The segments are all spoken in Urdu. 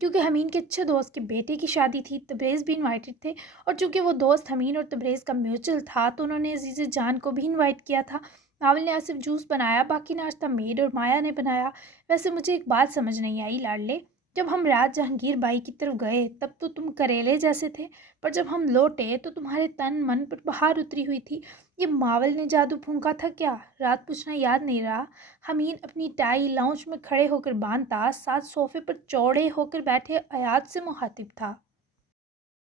کیونکہ حمین کے اچھے دوست کے بیٹے کی شادی تھی، تبریز بھی انوائٹڈ تھے، اور چونکہ وہ دوست حمین اور تبریز کا میوچل تھا تو انہوں نے عزیز جان کو بھی انوائٹ کیا تھا۔ ناول نے آج صرف جوس بنایا، باقی ناشتہ میڈ اور مایا نے بنایا۔ ویسے مجھے ایک بات سمجھ نہیں آئی لاڈلے، جب ہم رات جہانگیر بائی کی طرف گئے تب تو تم کریلے جیسے تھے، پر جب ہم لوٹے تو تمہارے تن من پر بہار اتری ہوئی تھی۔ یہ ماول نے جادو پھونکا تھا کیا؟ رات پوچھنا یاد نہیں رہا؟ حمین اپنی ٹائی لاؤنج میں کھڑے ہو کر باندھتا، ساتھ صوفے پر چوڑے ہو کر بیٹھے ایاد سے مخاطب تھا۔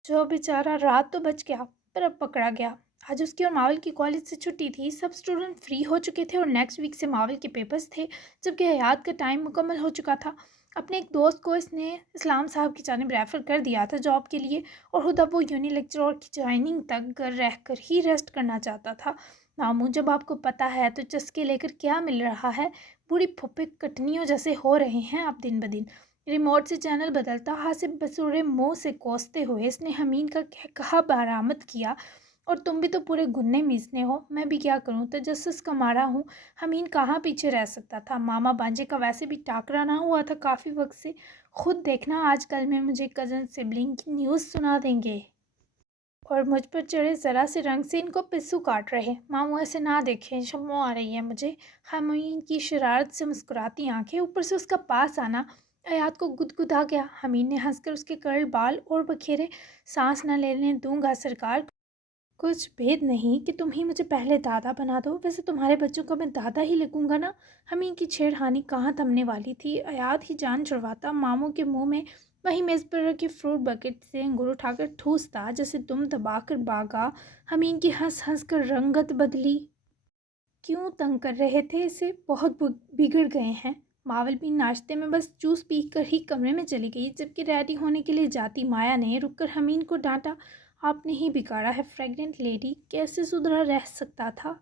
جو بیچارہ رات تو بچ گیا پر اب پکڑا گیا۔ آج اس کی اور ماول کی کالج سے چھٹی تھی، سب اسٹوڈنٹ فری ہو چکے تھے اور نیکسٹ ویک سے ماول کے پیپرز تھے، جبکہ حیات کا ٹائم مکمل ہو چکا تھا۔ اپنے ایک دوست کو اس نے اسلام صاحب کی جانب ریفر کر دیا تھا جاب کے لیے، اور خود اب وہ یونی لیکچرر کی جوائننگ تک گھر رہ کر ہی ریسٹ کرنا چاہتا تھا۔ ماموں، جب آپ کو پتہ ہے تو چسکے لے کر کیا مل رہا ہے؟ بوڑھی پھپھے کٹنیوں جیسے ہو رہے ہیں آپ دن بدن۔ ریموٹ سے چینل بدلتا حاسب بسورے منہ سے کوستے ہوئے اس نے حمین کا کہا برآمد کیا، اور تم بھی تو پورے گنے میزنے ہو، میں بھی کیا کروں، تجسس کا مارا ہوں۔ حمین کہاں پیچھے رہ سکتا تھا، ماما بانجے کا ویسے بھی ٹاکرا نہ ہوا تھا کافی وقت سے۔ خود دیکھنا آج کل میں مجھے کزن سبلنگ کی نیوز سنا دیں گے، اور مجھ پر چڑھے ذرا سے رنگ سے ان کو پسو کاٹ رہے۔ ماموں ایسے نہ دیکھیں، شمو آ رہی ہے مجھے۔ حمین کی شرارت سے مسکراتی آنکھیں، اوپر سے اس کا پاس آنا ایاد کو گدگدا گیا۔ حمین نے ہنس کر اس کے کرل بال اور بکھیرے۔ سانس نہ لینے دوں گا سرکار، کچھ بھید نہیں کہ تم ہی مجھے پہلے دادا بنا دو، ویسے تمہارے بچوں کو میں دادا ہی لگوں گا نا۔ حمین کی چھیڑ خانی کہاں تھمنے والی تھی، ایاد ہی جان چھڑواتا ماموں کے منہ میں وہیں میز پر رکھی فروٹ بکٹ سے انگور اٹھا کر ٹھوستا جیسے دم دبا کر بھاگا۔ حمین کی ہنس ہنس کر رنگت بدلی۔ کیوں تنگ کر رہے تھے اسے؟ بہت بگڑ گئے ہیں۔ ماول بھی ناشتے میں بس جوس پی کر ہی کمرے میں چلی گئی، جبکہ ریڈی ہونے کے لیے جاتی مایا نے رک کر حمین کو ڈانٹا۔ آپ نے ہی بگاڑا ہے فریگننٹ لیڈی، کیسے سدھرا رہ سکتا تھا؟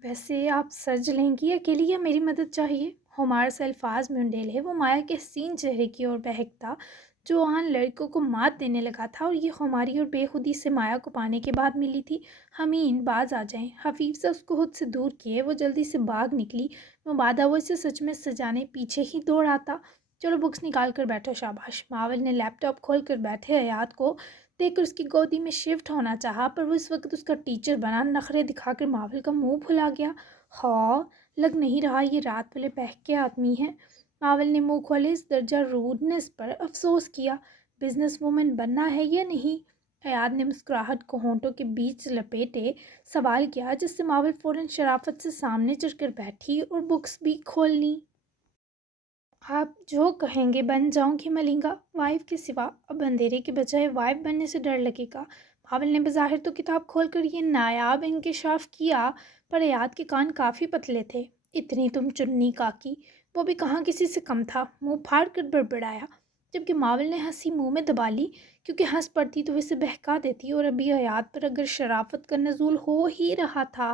ویسے آپ سج لیں گی اکیلی یا میری مدد چاہیے؟ ہمار سے الفاظ میں انڈیلے وہ مایا کے حسین چہرے کی اور بہکتا جو آن لڑکوں کو مات دینے لگا تھا، اور یہ خماری اور بے خودی سے مایا کو پانے کے بعد ملی تھی۔ حمین باز آ جائیں، حفیظ سے اس کو خود سے دور کیے وہ جلدی سے بھاگ نکلی۔ مبادا وہ اسے سچ میں سجانے پیچھے ہی دوڑ آتا۔ چلو بکس نکال کر بیٹھو، شاباش۔ ماول نے لیپ ٹاپ کھول کر بیٹھے ایاد کو دیکھ کر اس کی گودی میں شفٹ ہونا چاہا، پر وہ اس وقت اس کا ٹیچر بنا نخرے دکھا کر ماول کا منہ بھلا گیا۔ ہاں، لگ نہیں رہا یہ رات والے بہکے آدمی ہیں۔ ماول نے منہ کھولے اس درجہ روڈنس پر افسوس کیا۔ بزنس وومن بننا ہے یا نہیں؟ ایاد نے مسکراہٹ کو ہونٹوں کے بیچ لپیٹے سوال کیا، جس سے ماول فوراً شرافت سے سامنے چڑھ کر بیٹھی اور بکس بھی کھول لی۔ آپ جو کہیں گے بن جاؤں گی ملنگا، وائف کے سوا اب اندھیرے کے بجائے وائف بننے سے ڈر لگے گا۔ ماول نے بظاہر تو کتاب کھول کر یہ نایاب انکشاف کیا، پر ایاد کے کان کافی پتلے تھے۔ اتنی تم چننی کاکی، وہ بھی کہاں کسی سے کم تھا، منہ پھاڑ کر بڑبڑایا، جبکہ ماول نے ہنسی منہ میں دبا لی، کیونکہ ہنس پڑتی تو اسے بہکا دیتی، اور ابھی ایاد پر اگر شرافت کا نزول ہو ہی رہا تھا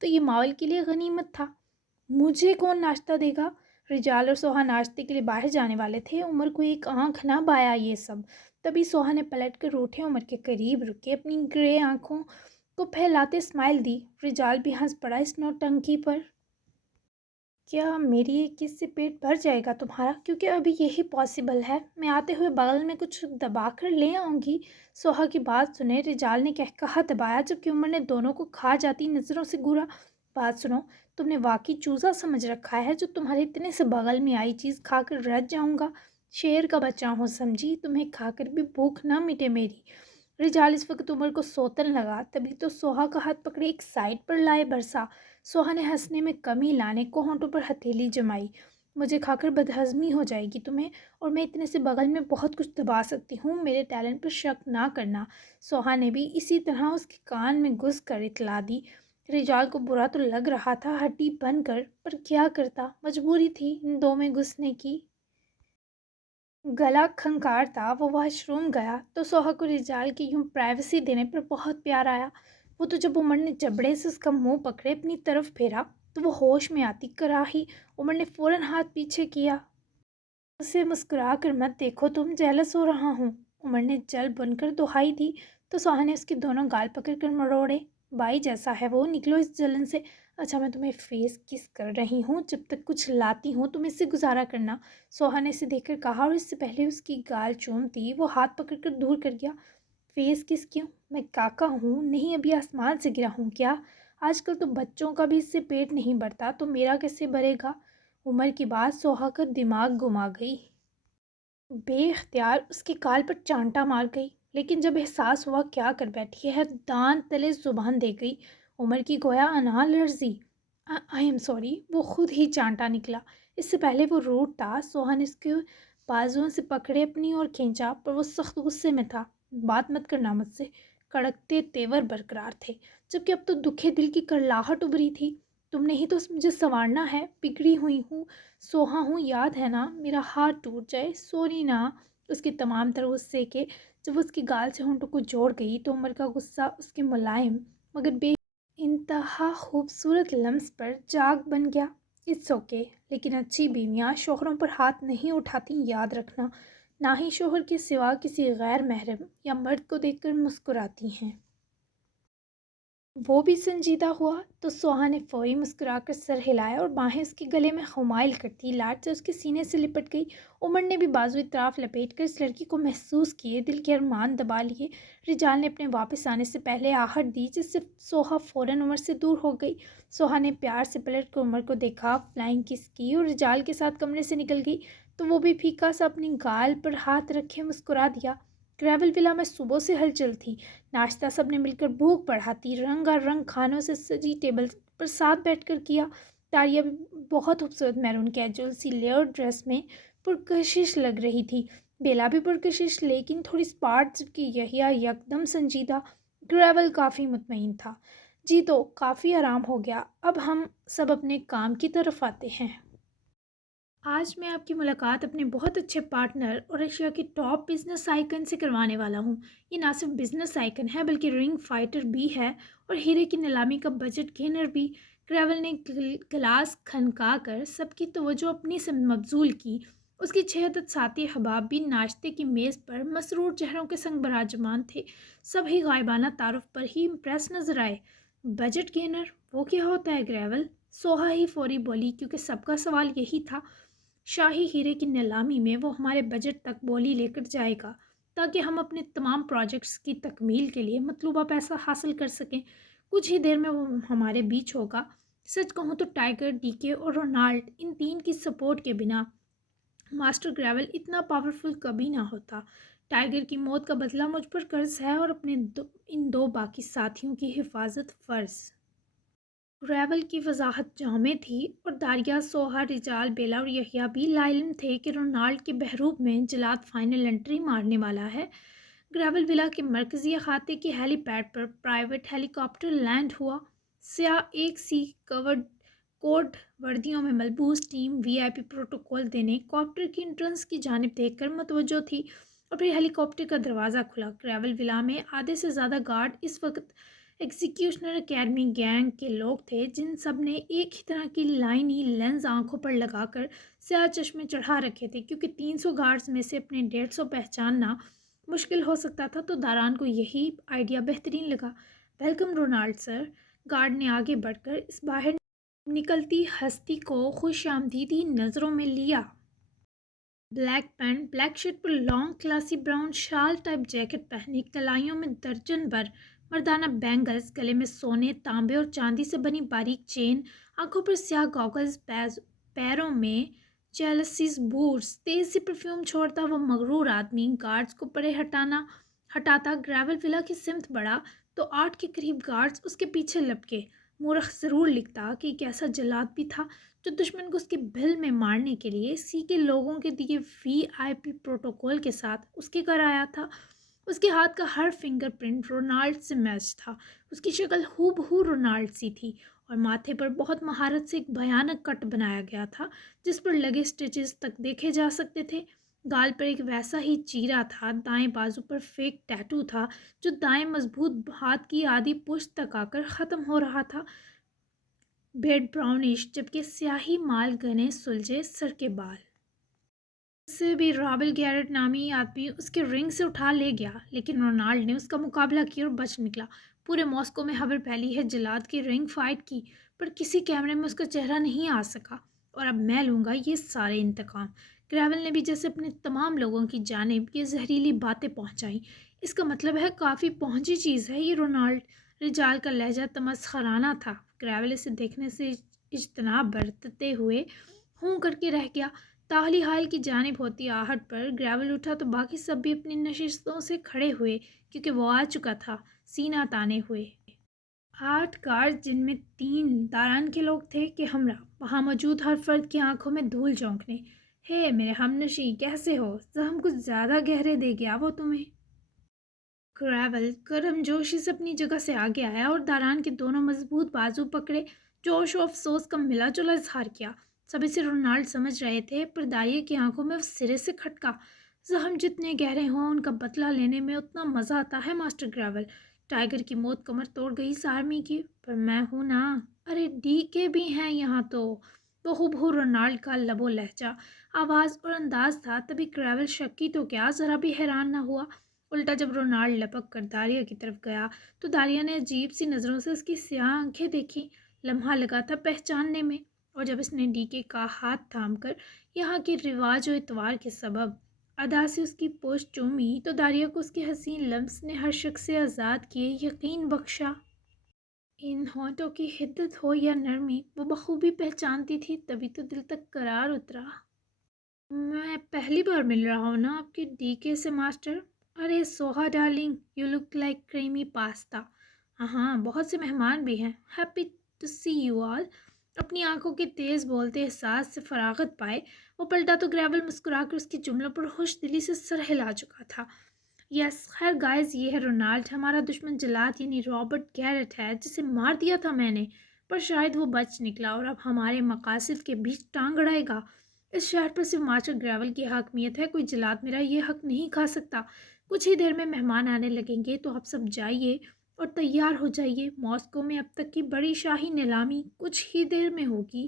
تو یہ ماول کے لیے غنیمت تھا۔ مجھے کون ناشتہ دے گا؟ رجال اور سوہا ناشتے کے لیے باہر جانے والے تھے، عمر کو ایک آنکھ نہ بایا یہ سب۔ تبھی سوہا نے پلٹ کر روٹھے عمر کے قریب رکے اپنی گرے آنکھوں کو پھیلاتے اسمائل دی۔ رجال بھی ہنس پڑا اس نوٹنکی پر۔ کیا میری ایک کس سے پیٹ بھر جائے گا تمہارا؟ کیونکہ ابھی یہی پاسبل ہے، میں آتے ہوئے بغل میں کچھ دبا کر لے آؤں گی۔ سوہا کی بات سنے رجال نے کہا دبایا، جبکہ عمر نے دونوں کو کھا جاتی نظروں سے گورا۔ بات سنو، تم نے واقعی چوزا سمجھ رکھا ہے جو تمہارے اتنے سے بغل میں آئی چیز کھا کر رج جاؤں گا؟ شیر کا بچہ ہوں سمجھی، تمہیں کھا کر بھی بھوک نہ مٹے میری۔ رجال اس وقت عمر کو سوتن لگا، تبھی تو سوہا کا ہاتھ پکڑے ایک سائڈ پر لائے برسا۔ سوہا نے ہنسنے میں کمی لانے کو ہونٹوں پر ہتھیلی جمائی۔ مجھے کھا کر بدہضمی ہو جائے گی تمہیں، اور میں اتنے سے بغل میں بہت کچھ دبا سکتی ہوں، میرے ٹیلنٹ پر شک نہ کرنا۔ سوہا نے بھی اسی طرح اس کے کان میں گھس کر اطلاع دی۔ رجال کو برا تو لگ رہا تھا ہڈی بن کر، پر کیا کرتا، مجبوری تھی ان دو میں گھسنے کی۔ گلا کھنکارتا وہ واش روم گیا تو سوہا کو رجال کی یوں پرائیویسی دینے پر بہت پیار آیا۔ وہ تو جب عمر نے جبڑے سے اس کا منہ پکڑے اپنی طرف پھیرا تو وہ ہوش میں آتی کراہی۔ عمر نے فوراً ہاتھ پیچھے کیا۔ اسے مسکرا کر مت دیکھو، تم جیلس ہو رہا ہوں۔ عمر نے جل بن کر دہائی دی تو سوہا نے اس کے دونوں گال پکڑ کر مروڑے۔ بائی جیسا ہے وہ، نکلو اس جلن سے۔ اچھا میں تمہیں فیس کس کر رہی ہوں، جب تک کچھ لاتی ہوں تم اس سے گزارا کرنا، سوہا نے اسے دیکھ کر کہا، اور اس سے پہلے اس کی گال چومتی وہ ہاتھ پکڑ کر دور کر گیا۔ فیس کس کیوں؟ میں کاکا ہوں، نہیں ابھی آسمان سے گرا ہوں کیا؟ آج کل تو بچوں کا بھی اس سے پیٹ نہیں بھرتا، تو میرا کیسے بھرے گا؟ عمر کی بات سوہا کا دماغ گما گئی، بے اختیار اس کے گال پر چانٹا مار گئی، لیکن جب احساس ہوا کیا کر بیٹھی ہے، دانت تلے زبان دے گئی۔ عمر کی گویا انا لرزی۔ آئی ایم سوری، وہ خود ہی چانٹا نکلا۔ اس سے پہلے وہ روٹتا، سوہا نے اس کے بازوؤں سے پکڑے اپنی اور کھینچا، پر وہ سخت غصے میں تھا۔ بات مت کرنا مجھ سے۔ کڑکتے تیور برقرار تھے، جبکہ اب تو دکھے دل کی کرلاہٹ ابری تھی۔ تم نے ہی تو مجھے سنوارنا ہے، بگڑی ہوئی ہوں، سوہا ہوں، یاد ہے نا؟ میرا ہاتھ ٹوٹ جائے، سوری نا۔ اس کے تمام تر غصے کے جب وہ اس کی گال سے ہونٹوں کو جوڑ گئی تو عمر کا غصہ اس کے ملائم مگر بے انتہا خوبصورت لمس پر جاگ بن گیا۔ اٹس اوکے، لیکن اچھی بیویاں شوہروں پر ہاتھ نہیں اٹھاتی، یاد رکھنا، نہ ہی شوہر کے سوا کسی غیر محرم یا مرد کو دیکھ کر مسکراتی ہیں۔ وہ بھی سنجیدہ ہوا تو سوہا نے فوری مسکرا کر سر ہلایا اور باہیں اس کے گلے میں خمائل کرتی لاٹ سے اس کے سینے سے لپٹ گئی۔ عمر نے بھی بازو اطراف لپیٹ کر اس لڑکی کو محسوس کیے، دل کے ارمان دبا لیے۔ رجال نے اپنے واپس آنے سے پہلے آہٹ دی، جس سے سوہا فوراً عمر سے دور ہو گئی۔ سوہا نے پیار سے پلٹ کر عمر کو دیکھا، فلائنگ کس کی اور رجال کے ساتھ کمرے سے نکل گئی تو وہ بھی پھیکا سا اپنی گال پر ہاتھ رکھے مسکرا دیا۔ گریول ولا میں صبح سے ہلچل تھی، ناشتہ سب نے مل کر بھوک بڑھاتی، رنگا رنگ کھانوں سے سجی ٹیبل پر ساتھ بیٹھ کر کیا۔ تاریہ بھی بہت خوبصورت میرون کیجول سی لیئر ڈریس میں پرکشش لگ رہی تھی، بیلا بھی پرکشش لیکن تھوڑی اسپارٹ، جبکہ یحییٰ یکدم سنجیدہ۔ گریول کافی مطمئن تھا۔ جی تو کافی آرام ہو گیا، اب ہم سب اپنے کام کی طرف آتے ہیں۔ آج میں آپ کی ملاقات اپنے بہت اچھے پارٹنر اور ایشیا کے ٹاپ بزنس آئیکن سے کروانے والا ہوں۔ یہ نہ صرف بزنس آئیکن ہے بلکہ رنگ فائٹر بھی ہے اور ہیرے کی نیلامی کا بجٹ گینر بھی۔ گریول نے گلاس کھنکا کر سب کی توجہ اپنی سے مبذول کی۔ اس کی 6 عدد ساتھی احباب بھی ناشتے کی میز پر مسرور چہروں کے سنگ براجمان تھے، سب ہی غائبانہ تعارف پر ہی امپریس نظر آئے۔ بجٹ گینر وہ کیا ہوتا ہے گریول؟ سوہا ہی فوری بولی، کیونکہ سب کا سوال یہی تھا۔ شاہی ہیرے کی نیلامی میں وہ ہمارے بجٹ تک بولی لے کر جائے گا تاکہ ہم اپنے تمام پروجیکٹس کی تکمیل کے لیے مطلوبہ پیسہ حاصل کر سکیں۔ کچھ ہی دیر میں وہ ہمارے بیچ ہوگا۔ سچ کہوں تو ٹائیگر، ڈی کے اور رونالڈ، ان 3 کی سپورٹ کے بنا ماسٹر گریول اتنا پاورفل کبھی نہ ہوتا۔ ٹائیگر کی موت کا بدلہ مجھ پر قرض ہے اور اپنے ان 2 باقی ساتھیوں کی حفاظت فرض۔ گریول کی وضاحت جامع تھی اور داریہ، سوہا، رجال، بیلا اور یحییٰ بھی لائلم تھے کہ رونالڈ کے بحروب میں جلاد فائنل انٹری مارنے والا ہے۔ گریول ولا کے مرکزی احاطے کے ہیلی پیڈ پر پرائیویٹ ہیلی کاپٹر لینڈ ہوا۔ سیاہ 1C کورڈ کوڈ وردیوں میں ملبوس ٹیم VIP پروٹوکول دینے کاپٹر کی انٹرنس کی جانب دیکھ کر متوجہ تھی، اور پھر ہیلی کاپٹر کا دروازہ کھلا۔ گریول ولا میں آدھے سے زیادہ گارڈ اس وقت ایگزیکیوشنر اکیڈمی گینگ کے لوگ تھے، جن سب نے ایک ہی طرح کی لائنی لینز آنکھوں پر لگا کر سیاہ چشمے چڑھا رکھے تھے، کیونکہ 300 گارڈز میں سے اپنے 150 پہچاننا مشکل ہو سکتا تھا، تو داران کو یہی آئیڈیا بہترین لگا۔ ویلکم رونالڈ سر، گارڈ نے آگے بڑھ کر اس باہر نکلتی ہستی کو خوش آمدیدی نظروں میں لیا۔ بلیک پینٹ، بلیک شرٹ پر لانگ کلاسی براؤن شال ٹائپ جیکٹ پہنے، کلائیوں میں درجن بھر مردانہ بینگلز، گلے میں سونے، تانبے اور چاندی سے بنی باریک چین، آنکھوں پر سیاہ گاگلز، پیروں میں چیلسیز بوٹس، تیز سی پرفیوم چھوڑتا وہ مغرور آدمی گارڈز کو پرے ہٹاتا گریول ولا کی سمت بڑھا تو 8 کے قریب گارڈز اس کے پیچھے لپکے۔ مورخ ضرور لکھتا کہ ایک ایسا جلاد بھی تھا جو دشمن کو اس کے بھل میں مارنے کے لیے سی کے لوگوں کے دیے VIP پروٹوکول کے ساتھ اس کے گھر آیا تھا۔ اس کے ہاتھ کا ہر فنگر پرنٹ رونالڈ سے میچ تھا، اس کی شکل ہو بہو رونالڈ سی تھی، اور ماتھے پر بہت مہارت سے ایک بھیانک کٹ بنایا گیا تھا جس پر لگے سٹیچز تک دیکھے جا سکتے تھے۔ گال پر ایک ویسا ہی چیرا تھا، دائیں بازو پر فیک ٹیٹو تھا جو دائیں مضبوط ہاتھ کی آدھی پشت تک آ کر ختم ہو رہا تھا۔ بیڈ براؤنش، جبکہ سیاہی مال گنے سلجھے سر کے بال سے بھی رابل گیرٹ نامی آدمی اس کے رنگ سے اٹھا لے گیا، لیکن رونالڈ نے اس کا مقابلہ کیا اور بچ نکلا۔ پورے ماسکو میں خبر پھیلی ہے جلاد کی رنگ فائٹ کی، پر کسی کیمرے میں اس کا چہرہ نہیں آ سکا۔ اور اب میں لوں گا یہ سارے انتقام۔ گریول نے بھی جیسے اپنے تمام لوگوں کی جانب یہ زہریلی باتیں پہنچائیں۔ اس کا مطلب ہے کافی پہنچی چیز ہے یہ۔ رونالڈ رجال کا لہجہ تمسخرانہ تھا۔ گریول اسے دیکھنے سے اجتناب برتتے ہوئے ہوں کر کے رہ گیا۔ تالی حال کی جانب ہوتی آہٹ پر گریول اٹھا تو باقی سب بھی اپنی نشستوں سے کھڑے ہوئے، کیونکہ وہ آ چکا تھا، سینہ تانے ہوئے۔ 8 گارڈ، جن میں 3 داران کے لوگ تھے، کہ ہمراہ وہاں موجود ہر فرد کی آنکھوں میں دھول جھونکنے۔ ہے میرے ہمنشین، کیسے ہو؟ زخم کچھ زیادہ گہرے دے گیا وہ تمہیں؟ گریول گرم جوشی سے اپنی جگہ سے آگے آیا اور داران کے دونوں مضبوط بازو پکڑے، جوش و افسوس کا ملا جلا اظہار کیا۔ سب اسے رونالڈ سمجھ رہے تھے، پر داریہ کی آنکھوں میں وہ سرے سے کھٹکا۔ زخم جتنے گہرے ہوں ان کا بدلہ لینے میں اتنا مزہ آتا ہے ماسٹر گریول۔ ٹائیگر کی موت کمر توڑ گئی اس آرمی کی، پر میں ہوں نا۔ ارے ڈی کے بھی ہیں یہاں تو۔ وہ ہبہو رونالڈ کا لب و لہجہ، آواز اور انداز تھا۔ تبھی گریول شکی تو کیا، ذرا بھی حیران نہ ہوا۔ الٹا جب رونالڈ لپک کر داریہ کی طرف گیا تو داریہ نے عجیب سی نظروں سے اس کی سیاہ آنکھیں دیکھی۔ لمحہ لگا تھا پہچاننے میں، اور جب اس نے ڈی کے کا ہاتھ تھام کر یہاں کے رواج و اتوار کے سبب ادا سے اس کی پوچھ چومی تو داریہ کو اس کے حسین لمس نے ہر شک سے آزاد کیے یقین بخشا۔ ان ہونٹوں کی حدت ہو یا نرمی وہ بخوبی پہچانتی تھی، تبھی تو دل تک قرار اترا۔ میں پہلی بار مل رہا ہوں نا آپ کے ڈی کے سے ماسٹر۔ ارے Soha darling, you look like creamy pasta. ہاں بہت سے مہمان بھی ہیں۔ Happy to see you all. اپنی آنکھوں کے تیز بولتے احساس سے فراغت پائے وہ پلٹا تو گریول مسکرا کر اس کے جملوں پر خوش دلی سے سر ہلا چکا تھا۔ یس خیر گائز، یہ ہے رونالڈ، ہمارا دشمن جلاد یعنی رابرٹ گیرٹ ہے، جسے مار دیا تھا میں نے، پر شاید وہ بچ نکلا اور اب ہمارے مقاصد کے بیچ ٹانگ اڑائے گا۔ اس شہر پر صرف ماسٹر گریول کی حاکمیت ہے، کوئی جلاد میرا یہ حق نہیں کھا سکتا۔ کچھ ہی دیر میں مہمان آنے لگیں گے، تو آپ سب جائیے اور تیار ہو جائیے۔ ماسکو میں اب تک کی بڑی شاہی نیلامی کچھ ہی دیر میں ہوگی۔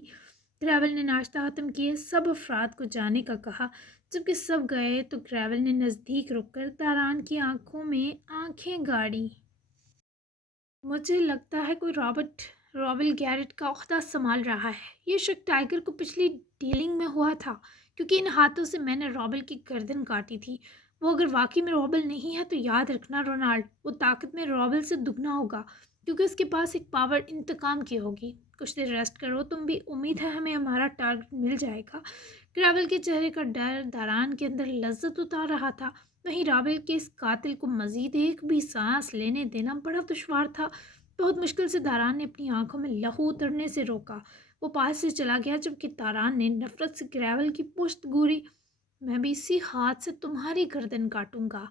گریول نے ناشتہ ختم کیے سب افراد کو جانے کا کہا۔ جب کہ سب گئے تو گریول نے نزدیک رک کر داران کی آنکھوں میں آنکھیں گاڑی۔ مجھے لگتا ہے کوئی رابل گیرٹ کا عہدہ سنبھال رہا ہے۔ یہ شک ٹائیگر کو پچھلی ڈیلنگ میں ہوا تھا، کیونکہ ان ہاتھوں سے میں نے رابل کی گردن کاٹی تھی۔ وہ اگر واقعی میں رابل نہیں ہے تو یاد رکھنا رونالڈ، وہ طاقت میں رابل سے دگنا ہوگا، کیونکہ اس کے پاس ایک پاور انتقام کی ہوگی۔ کچھ دیر ریسٹ کرو تم بھی، امید ہے ہمیں ہمارا ٹارگٹ مل جائے گا۔ گریول کے چہرے کا ڈر داران کے اندر لذت اتار رہا تھا، وہیں رابل کے اس قاتل کو مزید ایک بھی سانس لینے دینا بڑا دشوار تھا۔ بہت مشکل سے داران نے اپنی آنکھوں میں لہو اترنے سے روکا۔ وہ پاس سے چلا گیا، جبکہ داران نے نفرت سے گریول کی پشت گوری۔ میں بھی اسی ہاتھ سے تمہاری گردن کاٹوں گا۔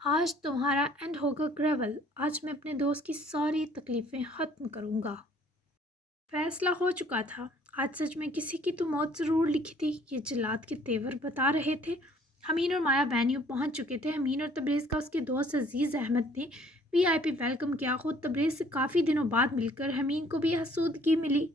آج تمہارا اینڈ ہوگا گریول۔ آج میں اپنے دوست کی ساری تکلیفیں ختم کروں گا۔ فیصلہ ہو چکا تھا۔ آج سچ میں کسی کی تو موت ضرور لکھی تھی، یہ جلاد کے تیور بتا رہے تھے۔ امین اور مایا وینیو پہنچ چکے تھے۔ امین اور تبریز کا اس کے دوست عزیز احمد نے VIP ویلکم کیا۔ خود تبریز سے کافی دنوں بعد مل کر امین کو بھی حسودگی ملی،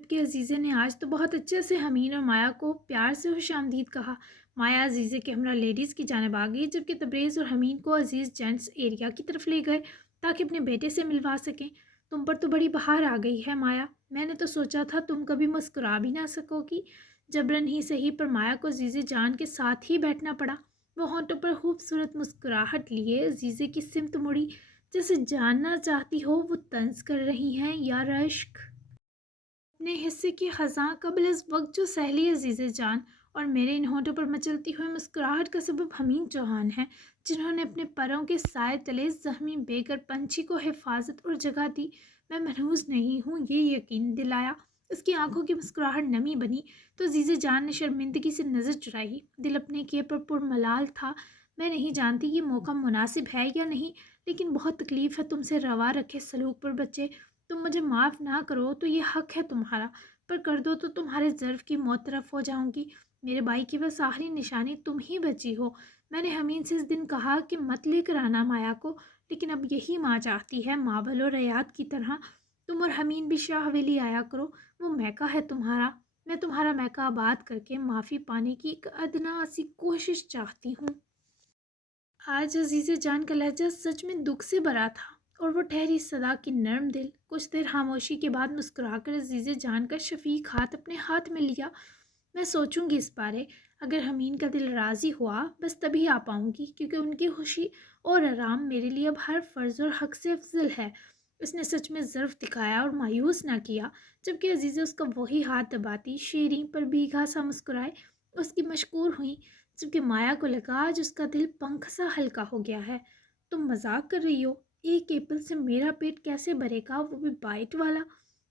کہ عزیزے نے آج تو بہت اچھے سے امین اور مایا کو پیار سے خوش آمدید کہا۔ مایا عزیزے کے ہمراہ لیڈیز کی جانب آ گئی، جبکہ تبریز اور امین کو عزیز جینٹس ایریا کی طرف لے گئے تاکہ اپنے بیٹے سے ملوا سکیں۔ تم پر تو بڑی بہار آ گئی ہے مایا، میں نے تو سوچا تھا تم کبھی مسکرا بھی نہ سکو گی۔ جبرن ہی صحیح، پر مایا کو عزیزے جان کے ساتھ ہی بیٹھنا پڑا۔ وہ ہونٹوں پر خوبصورت مسکراہٹ لیے عزیزے کی سمت مڑی، جیسے جاننا چاہتی ہو وہ طنز کر رہی ہیں یا رشک۔ اپنے حصے کی خزاں قبل از وقت جو سہلی عزیزے جان، اور میرے ان ہونٹوں پر مچلتی ہوئی مسکراہٹ کا سبب امین چوہان ہے، جنہوں نے اپنے پروں کے سائے تلے زخمی بے گھر پنچھی کو حفاظت اور جگہ دی۔ میں محظوظ نہیں ہوں، یہ یقین دلایا۔ اس کی آنکھوں کی مسکراہٹ نمی بنی تو عزیزے جان نے شرمندگی سے نظر چرائی۔ دل اپنے کیے پر پرملال تھا۔ میں نہیں جانتی یہ موقع مناسب ہے یا نہیں، لیکن بہت تکلیف ہے تم سے روا رکھے سلوک پر بچے۔ تم مجھے معاف نہ کرو تو یہ حق ہے تمہارا، پر کر دو تو تمہارے ظرف کی معترف ہو جاؤں گی۔ میرے بھائی کی بس آخری نشانی تم ہی بچی ہو۔ میں نے امین سے اس دن کہا کہ مت لے کر آنا مایا کو، لیکن اب یہی ماں چاہتی ہے، ماول اور ریاض کی طرح۔ تم اور امین بھی شاہ حویلی آیا کرو، وہ میکا ہے تمہارا۔ میں تمہارا میکا آباد کر کے معافی پانے کی ایک ادنا سی کوشش چاہتی ہوں۔ آج عزیز جان کا لہجہ سچ میں دکھ سے بھرا تھا، اور وہ ٹھہری صدا کی نرم دل کچھ دیر خاموشی کے بعد مسکرا کر عزیز جان کا شفیق ہاتھ اپنے ہاتھ میں لیا۔ میں سوچوں گی اس بارے، اگر حمین کا دل راضی ہوا بس تبھی آ پاؤں گی، کیونکہ ان کی خوشی اور آرام میرے لیے اب ہر فرض اور حق سے افضل ہے۔ اس نے سچ میں ظرف دکھایا اور مایوس نہ کیا، جبکہ عزیزہ اس کا وہی ہاتھ دباتی شیریں پر بھیگا سا مسکرائے اس کی مشکور ہوئی، جبکہ مایا کو لگا آج اس کا دل پنکھ سا ہلکا ہو گیا ہے۔ تم مذاق کر رہی ہو؟ ایک ایپل سے میرا پیٹ کیسے بھرے گا، وہ بھی بائٹ والا؟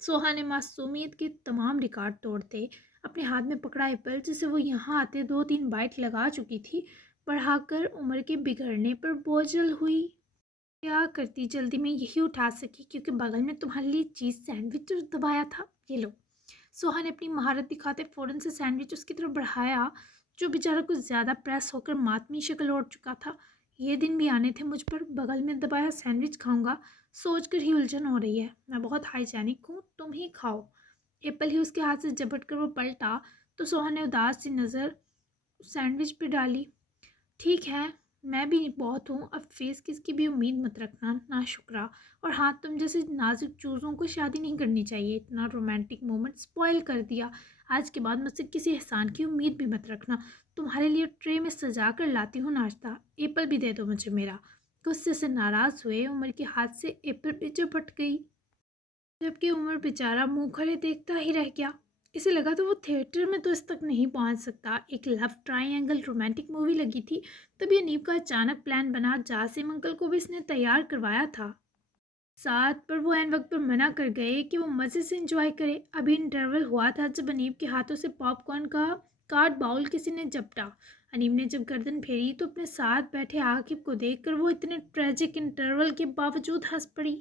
سوہا نے معصومیت کے تمام ریکارڈ توڑتے اپنے ہاتھ میں پکڑا ایپل، جسے وہ یہاں آتے 2-3 بائٹ لگا چکی تھی، بڑھا کر عمر کے بگڑنے پر بوجھل ہوئی۔ کیا کرتی، جلدی میں یہی اٹھا سکی کیونکہ بغل میں تمہارے لیے چیز سینڈوچ دبایا تھا، یہ لو۔ سوہا نے اپنی مہارت دکھاتے فوراً سے سینڈوچ اس کی طرف بڑھایا، جو بیچارہ کچھ زیادہ پریس ہو کر ماتمی شکل اوڑھ چکا تھا۔ یہ دن بھی آنے تھے مجھ پر، بغل میں دبایا سینڈوچ کھاؤں گا، سوچ کر ہی الجھن ہو رہی ہے۔ میں بہت ہائیجینک ہوں، تم ہی کھاؤ۔ ایپل ہی اس کے ہاتھ سے جھپٹ کر وہ پلٹا تو سوہا نے اداس سی نظر سینڈوچ پہ ڈالی۔ ٹھیک ہے، میں بھی بہت ہوں، اب فیس کس کی بھی امید مت رکھنا، نا شکرا۔ اور ہاں، تم جیسے نازک چوزوں کو شادی نہیں کرنی چاہیے، اتنا رومانٹک مومنٹ سپوائل کر دیا۔ آج کے بعد مجھ سے کسی احسان کی امید بھی مت رکھنا۔ تمہارے لیے ٹرے میں سجا کر لاتی ہوں ناشتہ، ایپل بھی دے دو مجھے میرا۔ غصے سے ناراض ہوئے عمر کے ہاتھ سے ایپل پہ جھپٹ گئی، جبکہ عمر بیچارہ منہ کھلے دیکھتا ہی رہ گیا۔ اسے لگا تو وہ تھیٹر میں تو اس تک نہیں پہنچ سکتا۔ ایک لو ٹرائنگل رومانٹک مووی لگی تھی، تبھی انیب کا اچانک پلان بنا، جاسم انکل کو بھی اس نے تیار کروایا تھا ساتھ، پر وہ عین وقت پر منع کر گئے کہ وہ مزے سے انجوائے کرے۔ ابھی انٹرول ہوا تھا جب انیب کے ہاتھوں سے پاپ کارن کا کارڈ باؤل کسی نے جپٹا۔ انیب نے جب گردن پھیری تو اپنے ساتھ بیٹھے عاقب کو دیکھ کر وہ اتنے ٹریجک انٹرول کے باوجود ہنس پڑی۔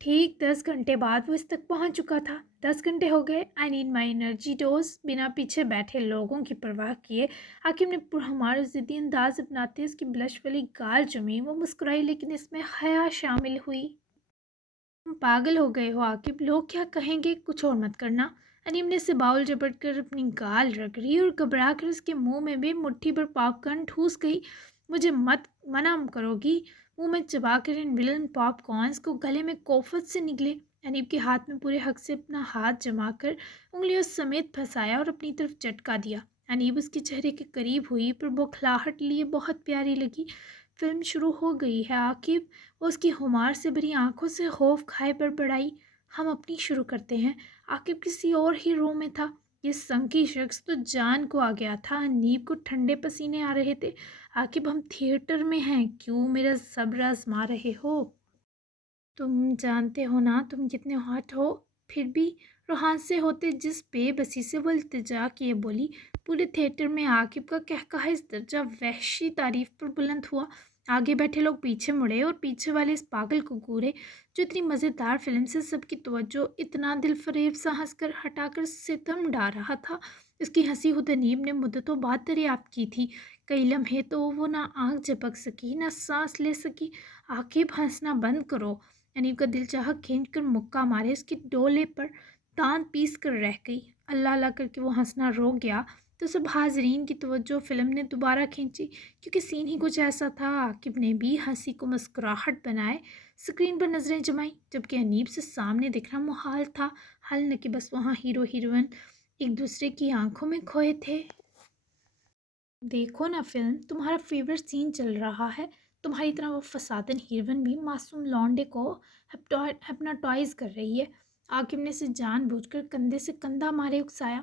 ٹھیک 10 گھنٹے بعد وہ اس تک پہنچ چکا تھا۔ 10 گھنٹے ہو گئے، I need my energy dose. بنا پیچھے بیٹھے لوگوں کی پرواہ کیے عاقب نے پرہمار ضدی انداز اپناتے اس کی بلش والی گال چومی۔ وہ مسکرائی لیکن اس میں حیا شامل ہوئی۔ تم پاگل ہو گئے ہو عاقب، لوگ کیا کہیں گے، کچھ اور مت کرنا۔ انیم نے اسے باؤل جپٹ کر اپنی گال رگڑی اور گھبرا کر اس کے منہ میں بھی مٹھی بھر پاپ کارن ٹھوس گئی۔ مجھے مت منع کرو گی؟ منہ میں چبا کر ان ولن پاپ کارنز کو گلے میں کوفت سے نگلے۔ انیب کے ہاتھ میں پورے حق سے اپنا ہاتھ جما کر انگلیوں سمیت پھنسایا اور اپنی طرف جھٹکا دیا۔ انیب اس کے چہرے کے قریب ہوئی، پر بوکھلاہٹ لیے بہت پیاری لگی۔ فلم شروع ہو گئی ہے عاقب، وہ اس کی خمار سے بھری آنکھوں سے خوف کھائے بڑبڑائی۔ ہم اپنی شروع کرتے ہیں۔ عاقب کسی اور ہی رو میں تھا۔ یہ سنکی شخص تو جان کو آ گیا تھا۔ انیب کو ٹھنڈے پسینے آ رہے تھے۔ عاقب، ہم تھیٹر میں ہیں، کیوں میرا صبر آزما رہے ہو؟ تم جانتے ہو نا تم کتنے ہاٹ ہو۔ پھر بھی روحان سے ہوتے جس بے بسی سے وہ التجا کیے بولی۔ پورے تھیٹر میں عاقب کا قہقہہ اس درجہ وحشی تعریف پر بلند ہوا، آگے بیٹھے لوگ پیچھے مڑے اور پیچھے والے اس پاگل کو گورے جو اتنی مزیدار فلم سے سب کی توجہ اتنا دل فریب سا ہنس کر ہٹا کر ستم ڈھا رہا تھا۔ اس کی ہنسی خود انیب نے مدتوں بعد دریافت کی تھی۔ کئی لمحے تو وہ نہ آنکھ جھپک سکی نہ سانس لے سکی۔ عاقب، ہنسنا بند کرو۔ انیب کا دل چاہا کھینچ کر مکہ مارے، اس کی ڈولے پر دانت پیس کر رہ گئی۔ اللہ اللہ کر کے وہ ہنسنا روک گیا تو سب حاضرین کی توجہ فلم نے دوبارہ کھینچی، کیونکہ سین ہی کچھ ایسا تھا۔ عاقب نے بھی ہنسی کو مسکراہٹ بنائے اسکرین پر نظریں جمائیں، جبکہ انیب سے سامنے دکھنا محال تھا، حل نہ کہ بس وہاں ہیرو ہیروئن ایک دوسرے کی آنکھوں میں کھوئے تھے۔ دیکھو نا فلم، تمہارا فیورٹ سین چل رہا ہے، تمہاری طرح وہ فسادن ہیروئن بھی معصوم لونڈے کو ہپناٹائز کر رہی ہے۔ عاقب نے اسے جان بوجھ کر کندھے سے کندھا مارے اکسایا۔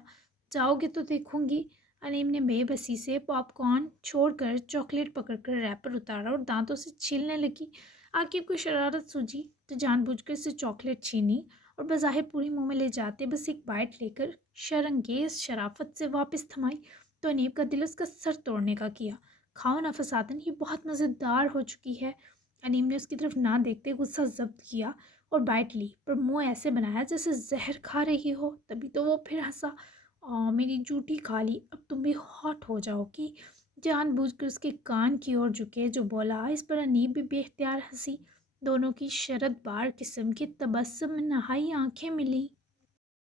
جاؤ گے تو دیکھوں گی۔ انیم نے بے بسی سے پاپ کارن چھوڑ کر چاکلیٹ پکڑ کر ریپر اتارا اور دانتوں سے چھیلنے لگی۔ عاقب کو شرارت سوجی تو جان بوجھ کر اسے چاکلیٹ چھینی اور بظاہر پوری منہ میں لے جاتے بس ایک بائٹ لے کر شرنگیز شرافت سے واپس تھمائی تو انیب کا دل اس کا سر توڑنے کا کیا۔ کھاؤ نا فسادن، یہ بہت مزیدار ہو چکی ہے۔ انیم نے اس کی طرف نہ دیکھتے غصہ ضبط کیا اور بائٹ لی، پر منہ ایسے بنایا جیسے زہر کھا رہی ہو۔ تبھی تو وہ پھر ہنسا۔ میری جوٹی کھا لی، اب تم بھی ہاٹ ہو جاؤ گی؟ جان بوجھ کر اس کے کان کی اور جھکے جو بولا۔ اس پر انیب بھی بے اختیار ہنسی۔ دونوں کی شرد بار قسم کے تبسم میں نہائی آنکھیں ملیں۔